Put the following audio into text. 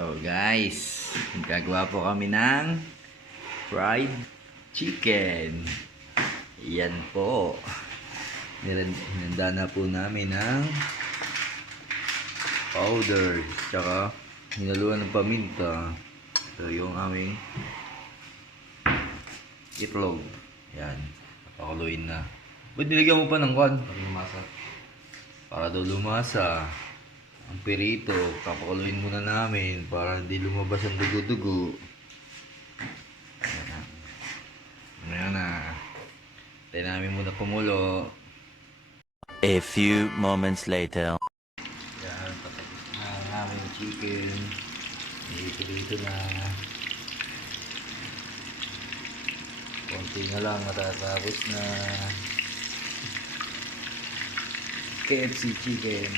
So guys, gagawa po kami ng fried chicken. Yan po. Hinanda na po namin ng powder, tsaka hinaluan ng paminta. So yung aming itlog. Yan. Napakuluin na. Ba't nilagyan mo pa ng kwan? Para daw lumasa. Ang pirito, papakuluin muna namin para hindi lumabas ang dugo-dugo. Ayan na. Tayo namin muna kumulo. A few moments later. Yan, patapos na ang aming chicken. Dito na. Konti na lang, matatapos na. KFC chicken.